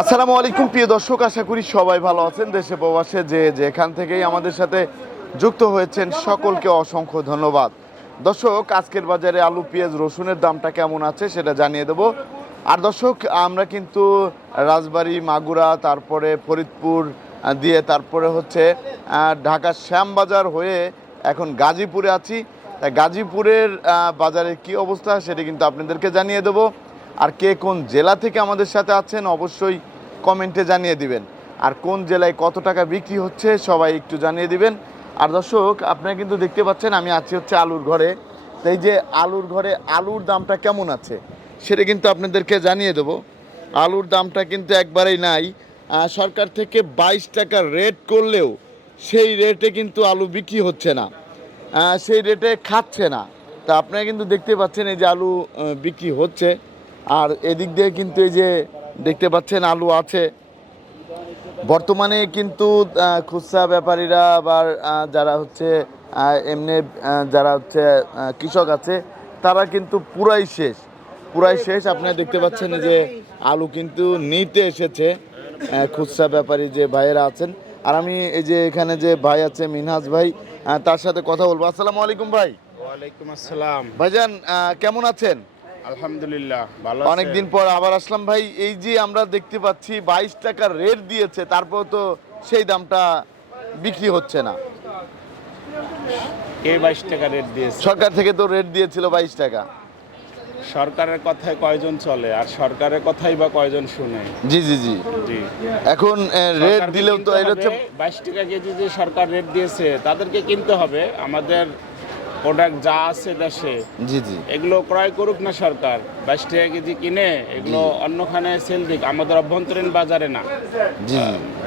আসসালামু আলাইকুম, প্রিয় দর্শক, আশা করি সবাই ভালো আছেন দেশে প্রবাসে। যে যেখান থেকেই আমাদের সাথে যুক্ত হয়েছেন, সকলকে অসংখ্য ধন্যবাদ। দর্শক, আজকের বাজারে আলু, পেঁয়াজ, রসুনের দামটা কেমন আছে সেটা জানিয়ে দেব। আর দর্শক, আমরা কিন্তু রাজবাড়ি, মাগুরা, তারপরে ফরিদপুর দিয়ে তারপরে হচ্ছে ঢাকার শ্যামবাজার হয়ে এখন গাজীপুরে আছি। গাজীপুরের বাজারের কি অবস্থা সেটা কিন্তু আপনাদেরকে জানিয়ে দেবো। আর কে কোন জেলা থেকে আমাদের সাথে আছেন অবশ্যই কমেন্টে জানিয়ে দিবেন। আর কোন জেলায় কত টাকা বিক্রি হচ্ছে সবাই একটু জানিয়ে দিবেন। আর দর্শক, আপনারা কিন্তু দেখতে পাচ্ছেন আমি আছি হচ্ছে আলুর ঘরে। এই যে আলুর ঘরে আলুর দামটা কেমন আছে সেটা কিন্তু আপনাদেরকে জানিয়ে দেবো। আলুর দামটা কিন্তু একবারেই নাই। সরকার থেকে বাইশ টাকা রেট করলেও সেই রেটে কিন্তু আলু বিক্রি হচ্ছে না। সেই রেটে খাচ্ছে না। তা আপনারা কিন্তু দেখতে পাচ্ছেন এই যে আলু বিক্রি হচ্ছে। আর এদিক দিয়ে কিন্তু এই যে দেখতে পাচ্ছেন আলু আছে। বর্তমানে কিন্তু খুচরা ব্যাপারীরা আবার যারা হচ্ছে এমনি যারা হচ্ছে কৃষক আছে তারা কিন্তু পুরাই শেষ। পুরাই শেষ। আপনারা দেখতে পাচ্ছেন যে আলু কিন্তু নিতে এসেছে খুচরা ব্যাপারী যে ভাইয়েরা আছেন। আর আমি এই যে এখানে যে ভাই আছে মিনহাজ ভাই তার সাথে কথা বলব। আসসালামু আলাইকুম ভাই। ওয়ালাইকুম আসসালাম। ভাইজান কেমন আছেন? আলহামদুলিল্লাহ ভালো অনেকদিন পর আবার আসলাম ভাই। এই যে আমরা দেখতে পাচ্ছি বাইশ টাকার রেট দিয়েছে তারপর তো সেই দামটা বিক্রি হচ্ছে না। কে বাইশ টাকা রেট দিয়েছে? সরকার থেকে তো রেট দিয়েছিল বাইশ টাকা। সরকারের কথায় কয়জন চলে আর সরকারের কথাই বা কয়জন শুনে? জি জি জি। জি। এখন রেট দিলেও তো এটা হচ্ছে বাইশ টাকা কেজি যে সরকার রেট দিয়েছে তাদেরকে কিনতে হবে। আমাদের প্রোডাক্ট যা আছে দেশে জি জি। এগুলো ক্রয় করুক না সরকার বাইশ টাকা কেজি কিনে এগুলো অন্যখানে সেল দিক আমাদের অভ্যন্তরীণ বাজারে না। জি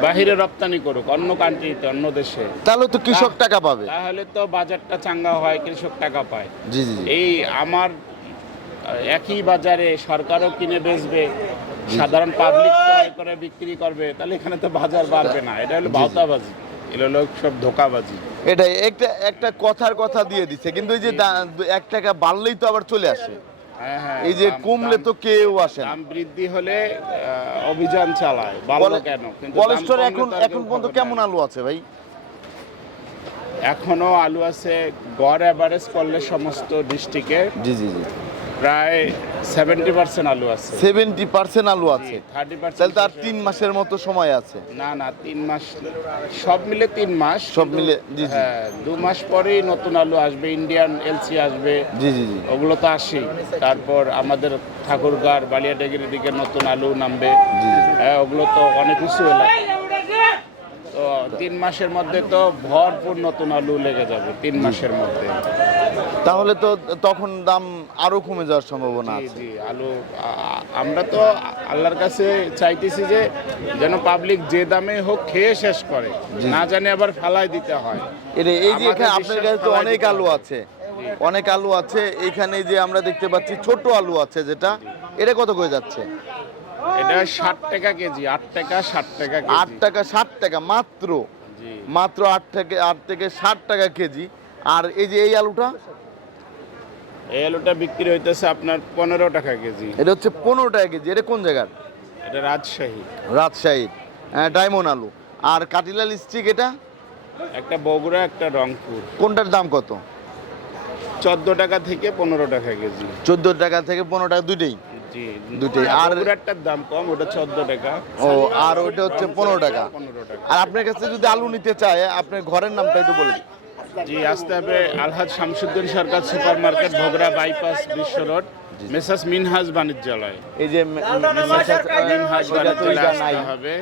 বাহিরে রপ্তানি করুক অন্য কান্ট্রিতে অন্য দেশে। তাহলে তো কৃষক টাকা পাবে। তাহলে তো বাজারটা চাঙ্গা হয় কৃষক টাকা পায়। জি জি জি। এই আমার একই বাজারে সরকারও কিনে বেচবে সাধারণ পাবলিক ক্রয় করে বিক্রি করবে তাহলে এখানে তো বাজার বাড়বে না এটা হলো ভাওতাবাজি। এটা হলো সব ধোকাবাজি। এটাই একটা একটা কথার কথা দিয়ে দিচ্ছে কিন্তু এই যে এক টাকা বাড়লেই তো আবার চলে আসে। হ্যাঁ হ্যাঁ এই যে কমলে তো কেউ আসে দাম বৃদ্ধি হলে অভিযান চালায় বাড়লো কেন? কলেস্টোর এখন এখন পর্যন্ত কেমন আলু আছে ভাই? এখনও আলু আছে গড় অ্যাভারেজ করলে সমস্ত ডিস্ট্রিক্টে জি জি জি। প্রায় সেভেন্টি পার্সেন্ট আলু আছে। সেভেন্টি পার্সেন্ট আলু আছে। থার্টি পার্সেন্ট তো আর তিন মাসের মতো সময় আছে। না না তিন মাস সব মিলে তিন মাস সব মিলে, জি, জি। হ্যাঁ দু মাস পরেই নতুন আলু আসবে ইন্ডিয়ান এলসি আসবে। জি জি জি। ওগুলো তো আসেই। তারপর আমাদের ঠাকুরগাঁর বালিয়াডাগির দিকে নতুন আলু নামবে। হ্যাঁ ওগুলো তো অনেক উঁচু এলাকা। তো তিন মাসের মধ্যে তো ভরপুর নতুন আলু লেগে যাবে তিন মাসের মধ্যে। তাহলে তো তখন দাম আরও কমে যাওয়ার সম্ভাবনা আছে। জি আলু আমরা তো আল্লাহর কাছে চাইতেছি যে যেন পাবলিক যে দামে হোক খেয়ে শেষ করে না জানি আবার ফেলাই দিতে হয়। এটা এই যে এখানে আপনার কাছে তো অনেক আলু আছে। অনেক আলু আছে এইখানে যে আমরা দেখতে পাচ্ছি ছোট আলু আছে যেটা এটা কত করে যাচ্ছে? এটা ষাট টাকা কেজি আট টাকা ষাট টাকা আট টাকা ষাট টাকা মাত্র। মাত্র আট থেকে আট থেকে ষাট টাকা কেজি। আর এই যে এই আলুটা? এই আলুটা বিক্রি হইতেছে আপনার পনেরো টাকা কেজি। এটা হচ্ছে পনেরো টাকা কেজি। এটা কোন জায়গার? এটা রাজশাহী। রাজশাহীর। ডায়মন্ড আলু। আর কাটিলাল স্টিক এটা? একটা বগুড়া একটা রংপুর। কোনটার দাম কত? চোদ্দ টাকা থেকে পনেরো টাকা কেজি। চোদ্দ টাকা থেকে পনেরো টাকা দুইটাই? দুটোই। আর- দাম কম ওটা চোদ্দ টাকা। ও আর ওইটা হচ্ছে পনেরো টাকা। পনেরো টাকা। আর আপনার কাছে যদি আলু নিতে চায় আপনার ঘরের নামটা একটু বলে দিন। জি আসতে হবে Alhaj Shamsuddin Sarkar super market Bhogra bypass Biswa road Messrs Minhaj বাণিজ্যালয়। এই যে মিনহাজ বাণিজ্যালয় আসতে হবে।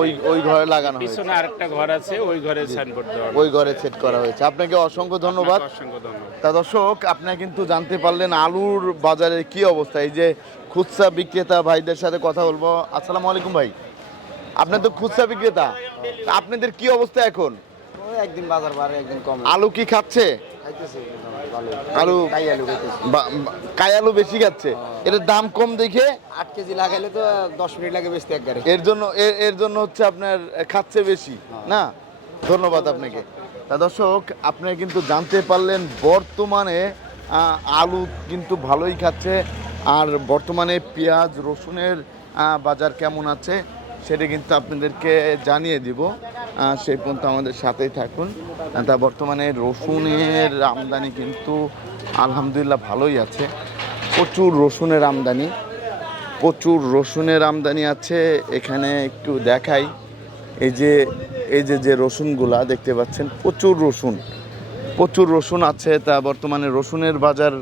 ওই ওই ঘরে লাগানো হয়েছে। পিছনে আরেকটা ঘর আছে ওই ঘরে সাইনবোর্ড দেওয়া ওই ঘরে সেট করা হয়েছে। আপনাকে অসংখ্য ধন্যবাদ। অসংখ্য ধন্যবাদ। তা দর্শক আপনারা কিন্তু জানতে পারলেন আলুর বাজারের কি অবস্থা। এই যে খুচরা বিক্রেতা ভাইদের সাথে কথা বলব। আসসালামু আলাইকুম ভাই। আপনার তো খুচরা বিক্রেতা। আপনাদের কি অবস্থা এখন? একদিন বাজার বাড়ে একদিন কম। আলু কি খাচ্ছে? আলু কাই আলু বেশি খাচ্ছে? এটার দাম কম দেখে? আট কেজি লাগাইলে তো দশ মিনিট লাগে বেচতে এক গাড়ি এর জন্য এর- এর জন্য হচ্ছে আপনার খাচ্ছে বেশি না? ধন্যবাদ আপনাকে। তা দর্শক আপনারা কিন্তু জানতে পারলেন বর্তমানে আলু কিন্তু ভালোই খাচ্ছে। আর বর্তমানে পেঁয়াজ রসুনের বাজার কেমন আছে? সেটা কিন্তু আপনাদেরকে জানিয়ে দিব। সেই পর্যন্ত আমাদের সাথেই থাকুন। তা বর্তমানে রসুনের আমদানি কিন্তু আলহামদুলিল্লাহ ভালোই আছে। প্রচুর রসুনের আমদানি। প্রচুর রসুনের আমদানি আছে। এখানে একটু দেখাই। এই যে এই যে যে রসুনগুলা দেখতে পাচ্ছেন, প্রচুর রসুন। প্রচুর রসুন আছে। তা বর্তমানে রসুনের বাজার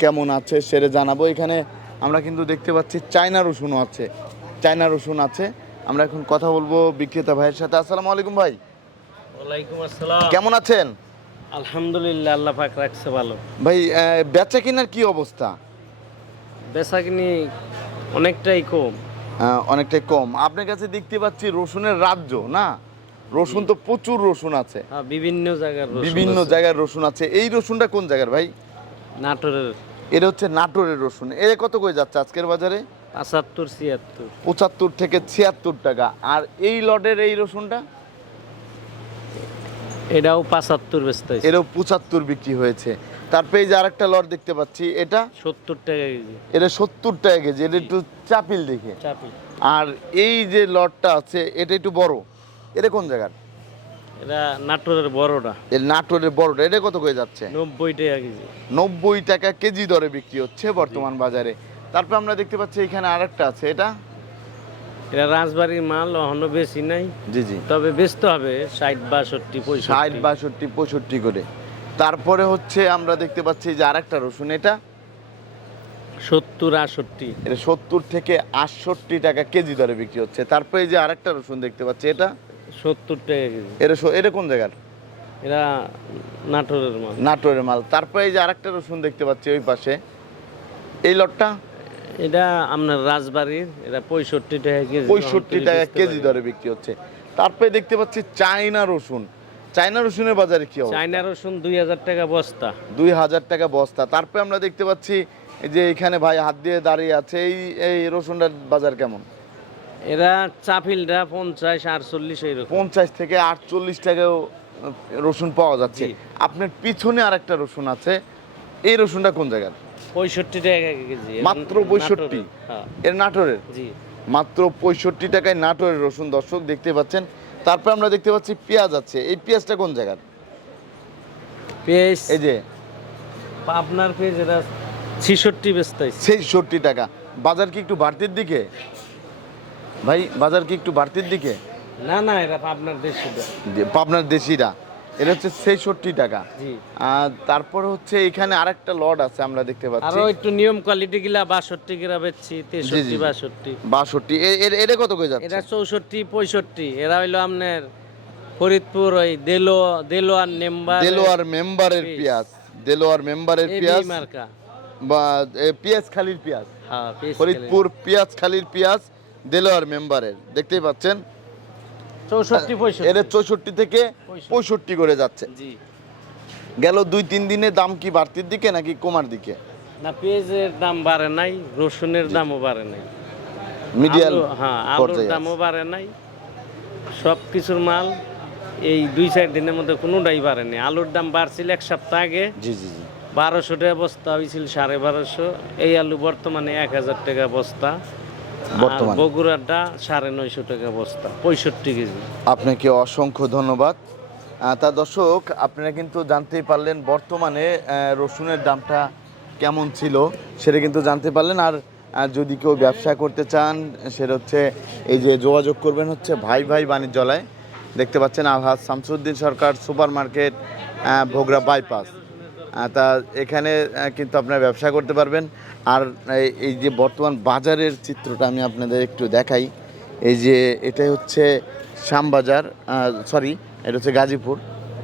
কেমন আছে সেটা জানাব। এখানে আমরা কিন্তু দেখতে পাচ্ছি চায়না রসুনও আছে। চায়না রসুন আছে। আমরা এখন কথা বলব বিক্রেতা ভাইয়ের সাথে। আসসালামু আলাইকুম ভাই। ওয়ালাইকুম আসসালাম। কেমন আছেন? আলহামদুলিল্লাহ আল্লাহ পাক রাখছে ভালো। ভাই বেচা কেনার কি অবস্থা? বেচা কিনি অনেকটাই কম। অনেকটাই কম। আপনার কাছে দেখতে পাচ্ছি রসুনের রাজ্য না? রসুন তো প্রচুর রসুন আছে। হ্যাঁ, বিভিন্ন জায়গার রসুন বিভিন্ন। জায়গার রসুন আছে। এই রসুনটা কোন জায়গার ভাই? নাটোরের। এটা হচ্ছে নাটোরের রসুন। এর কত করে যাচ্ছে আজকের বাজারে? পঁচাত্তর ছিয়াত্তর। পঁচাত্তর থেকে ছিয়াত্তর টাকা। আর এই লটের এই রসুনটা? এটাও পঁচাত্তর বেচতে এরও পঁচাত্তর বিক্রি হয়েছে। তারপরে এই যে আরেকটা লট দেখতে পাচ্ছি এটা? সত্তর টাকা কেজি। এটা সত্তর টাকা কেজি এটা একটু চাপিল দেখে। চাপি আর এই যে লটটা আছে এটা একটু বড়। এটা কোন জায়গার? এটা নাটোরের বড়টা। এর নাটোরের বড়টা। এটা কত করে যাচ্ছে? নব্বই টাকা কেজি। নব্বই টাকা কেজি দরে বিক্রি হচ্ছে বর্তমান বাজারে। তারপর আমরা দেখতে পাচ্ছি এখানে আরেকটা আছে এটা? এটা রাজবাড়ির মাল এখনও বেশি নাই। জি জি। তবে বেচতে হবে ষাট বাষট্টি ষাট বাষট্টি পঁয়ষট্টি করে। তারপরে হচ্ছে আমরা দেখতে পাচ্ছি যে আরেকটা রসুন এটা? সত্তর আষট্টি এটা সত্তর থেকে আটষট্টি টাকা কেজি দরে বিক্রি হচ্ছে। তারপরে এই যে আরেকটা রসুন দেখতে পাচ্ছি এটা? সত্তর টাকা কেজি। এটা এটা কোন জায়গার? এরা নাটোরের মাল। নাটোরের মাল। তারপরে এই যে আরেকটা রসুন দেখতে পাচ্ছি ওই পাশে। এই লটটা? এটা আপনার রাজবাড়ির এটা পঁয়ষট্টি টাকা কেজি পঁয়ষট্টি টাকা কেজি দরে বিক্রি হচ্ছে। তারপরে দেখতে পাচ্ছি চায়না রসুন। চায়না রসুনের বাজারে কি চায়না রসুন দুই হাজার টাকা বস্তা। দুই হাজার টাকা বস্তা। তারপরে আমরা দেখতে পাচ্ছি যে এখানে ভাই হাত দিয়ে দাঁড়িয়ে আছে এই এই রসুনটার বাজার কেমন? এরা চাপিলটা পঞ্চাশ আটচল্লিশ এইরকম। পঞ্চাশ থেকে আটচল্লিশ টাকাও রসুন পাওয়া যাচ্ছে। আপনার পিছনে আরেকটা রসুন আছে এই রসুনটা কোন জায়গার? পঁয়ষট্টি টাকা কেজি। মাত্র 65? হ্যাঁ। এর নাটোরের? জি। মাত্র পঁয়ষট্টি টাকায় নাটোরের রসুন দর্শক দেখতে পাচ্ছেন। তারপর আমরা দেখতে পাচ্ছি পেঁয়াজ আছে। এই পেঁয়াজটা কোন জায়গার? পেঁয়াজ এই যে। আপনার পেঁয়াজ এটা ছিষট্টি বেচতেছে। ছেষট্টি টাকা। বাজার কি একটু বাড়তির দিকে? ভাই বাজার কি একটু বাড়তির দিকে? না না এটা পাবনার দেশিরা। এটা হচ্ছে ছেষট্টি টাকা। আর তারপরে হচ্ছে এখানে আরেকটা লট আছে আমরা দেখতে পাচ্ছি। আরও একটু নিয়ম কোয়ালিটি গিলা বাষট্টি বেচছি তেষট্টি বাষট্টি। বাষট্টি। এটা কত করে যাচ্ছে? এটা চৌষট্টি পঁয়ষট্টি। এরা হইল আপনার ফরিদপুর ওই দেলো দেলোয়ার নেম্বার দেলোয়ার মেম্বারের। পেঁয়াজ। দেলোয়ার মেম্বারের পেঁয়াজ মার্কা। বা পেঁয়াজ খালির হ্যাঁ পেঁয়াজ ফরিদপুর পেঁয়াজ খালির পেঁয়াজ দেলোয়ার মেম্বারের। দেখতেই পাচ্ছেন? চৌষট্টি এর চৌষট্টি থেকে পঁয়ষট্টি। করে যাচ্ছে। গেল দুই তিন দিনে দাম কি বাড়তির দিকে নাকি কমার দিকে? না পেঁয়াজের দাম বাড়ে নাই রসুনের দামও বাড়ে নাই। মিডিয়াল হ্যাঁ আলুর দামও বাড়ে নাই। সব কিছুর মাল এই দুই চার দিনের মধ্যে কোনোটাই বাড়েনি আলুর দাম বাড়ছিল এক সপ্তাহ আগে। জি জি জি। বারোশো টাকা বস্তা হয়েছিল সাড়ে বারোশো। এই আলু বর্তমানে এক হাজার টাকা বস্তা। বর্তমানে। বগুড়াটা সাড়ে নয়শো টাকা বস্তা পঁয়ষট্টি কেজি। আপনাকে অসংখ্য ধন্যবাদ। তা দর্শক আপনারা কিন্তু জানতেই পারলেন বর্তমানে রসুনের দামটা কেমন ছিল সেটা কিন্তু জানতে পারলেন। আর যদি কেউ ব্যবসা করতে চান সেটা হচ্ছে এই যে যোগাযোগ করবেন হচ্ছে ভাই ভাই বাণিজ্যালয়। দেখতে পাচ্ছেন আভাস Shamsuddin Sarkar super market Bhogra bypass. তা এখানে কিন্তু আপনারা ব্যবসা করতে পারবেন। আর, এই- যে বর্তমান বাজারের চিত্রটা আমি আপনাদের একটু দেখাই। এই যে এটাই হচ্ছে শ্যামবাজার সরি এটা হচ্ছে গাজীপুর।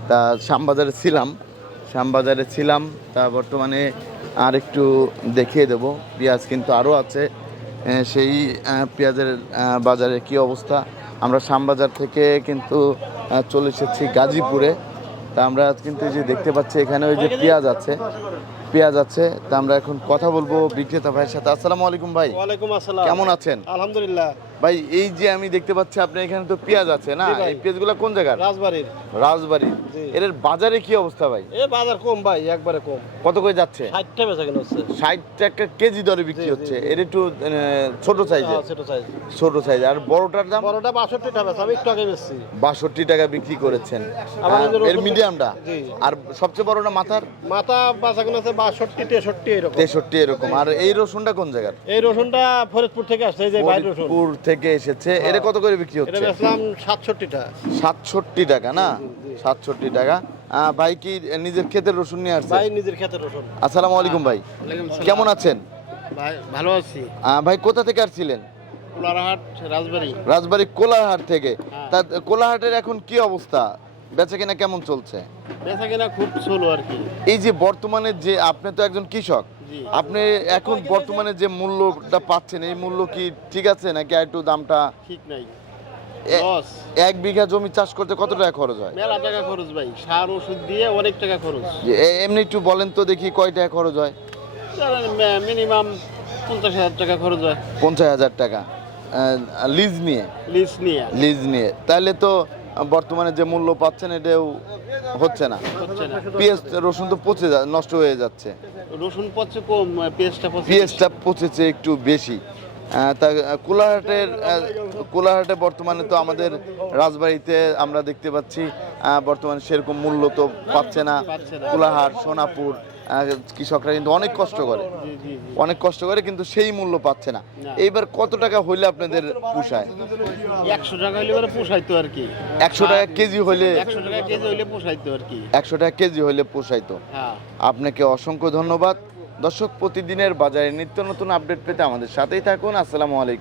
তা শ্যামবাজারে ছিলাম শ্যামবাজারে ছিলাম, তা বর্তমানে আর একটু দেখিয়ে দেব। পেঁয়াজ কিন্তু আরও আছে সেই পেঁয়াজের বাজারে কি অবস্থা। আমরা শ্যামবাজার থেকে কিন্তু চলে এসেছি গাজীপুরে। তা আমরা কিন্তু যে দেখতে পাচ্ছি এখানে ওই যে পেঁয়াজ আছে। পেঁয়াজ আছে। তা আমরা এখন কথা বলব বিক্রেতা ভাইয়ের সাথে। আসসালামু আলাইকুম ভাই। ওয়ালাইকুম আসসালাম। কেমন আছেন? আলহামদুলিল্লাহ। ভাই এই যে আমি দেখতে পাচ্ছি আপনার এখানে তো পেঁয়াজ আছে না। এই পেঁয়াজগুলো কোন জায়গার? রাজবাড়ির। রাজবাড়ি। জি। এর বাজারে কি অবস্থা ভাই? এ বাজার কম ভাই একবারে কম। কত করে যাচ্ছে? ষাটটা বেচা কেন হচ্ছে। ষাট টাকা কেজি দরে বিক্রি হচ্ছে। এর একটু ছোট সাইজের হ্যাঁ, ছোট সাইজ ছোট সাইজ আর বড়টার দাম? বড়টা বাষট্টিটা বেচা আমি একটু আগে বেচছি। বাষট্টি টাকা বিক্রি করেছেন। আবার আহ, এই যে এর মিডিয়ামটা আর সবচেয়ে বড়টা মাথার? মাথা বেচা কেন আছে বাষট্টি তেষট্টি এরকম। তেষট্টি এরকম। আর এই রসুনটা কোন জায়গার? এই রসুনটা ফরিদপুর থেকে আসছে এই যে বাইর রসুন। থেকে এসেছে। এটা কত করে বিক্রি হচ্ছে? বেচলাম সাতষট্টিটা সাতষট্টি টাকা না? সাতষট্টি টাকা। ভাই কি নিজের ক্ষেতের রসুন নিয়ে আসছে? ভাই নিজের ক্ষেতের রসুন। আসসালামু আলাইকুম ভাই। কেমন আছেন? ভাই ভালো আছি। ভাই কোথা থেকে আসছিলেন? কোলাহাট রাজবাড়ি। রাজবাড়ী কোলাহাট থেকে। হ্যাঁ। তা কোলাহাটের এখন কি অবস্থা? বেচা কেনা কেমন চলছে? বেচা কেনা খুব চলো আর কি। এই যে বর্তমানে যে আপনি তো একজন কৃষক আপনি এখন বর্তমানে যে মূল্যটা পাচ্ছেন এই মূল্য কি ঠিক আছে নাকি একটু দামটা? ঠিক নাই। এক বিঘা জমি চাষ করতে কত টাকা খরচ হয়? মেলা টাকা খরচ ভাই সার ওষুধ দিয়ে অনেক টাকা খরচ। এমনি একটু বলেন তো দেখি কয় টাকা খরচ হয়। মিনিমাম পঞ্চাশ হাজার টাকা খরচ হয়। পঞ্চাশ হাজার টাকা। লিজ নিয়ে? লিজ নিয়ে। লিজ নিয়ে। তাহলে তো বর্তমানে যে মূল্য পাচ্ছেন এটাও হচ্ছে না। পেঁয়াজ রসুন তো পচে নষ্ট হয়ে যাচ্ছে। রসুন পচে কম পেঁয়াজটা পেঁয়াজটা পচেছে একটু বেশি। তা কোলাহাটের কোলাহাটে বর্তমানে তো আমাদের রাজবাড়িতে আমরা দেখতে পাচ্ছি বর্তমানে সেরকম মূল্য তো পাচ্ছে না। কোলাহাট সোনাপুর কৃষকরা কিন্তু অনেক কষ্ট করে। অনেক কষ্ট করে কিন্তু সেই মূল্য পাচ্ছে না। এইবার কত টাকা হইলে আপনাদের পোষায়? একশো টাকা হইলে পোষাইতো আর কি। একশো টাকা কেজি হইলে একশো টাকা কেজি হইলে পোষাইতো আর কি। একশো টাকা কেজি হইলে পোষাইতো। হ্যাঁ। আপনাকে অসংখ্য ধন্যবাদ। দর্শক প্রতিদিনের বাজারে নিত্য নতুন আপডেট পেতে আমাদের সাথেই থাকুন। আসসালামু আলাইকুম।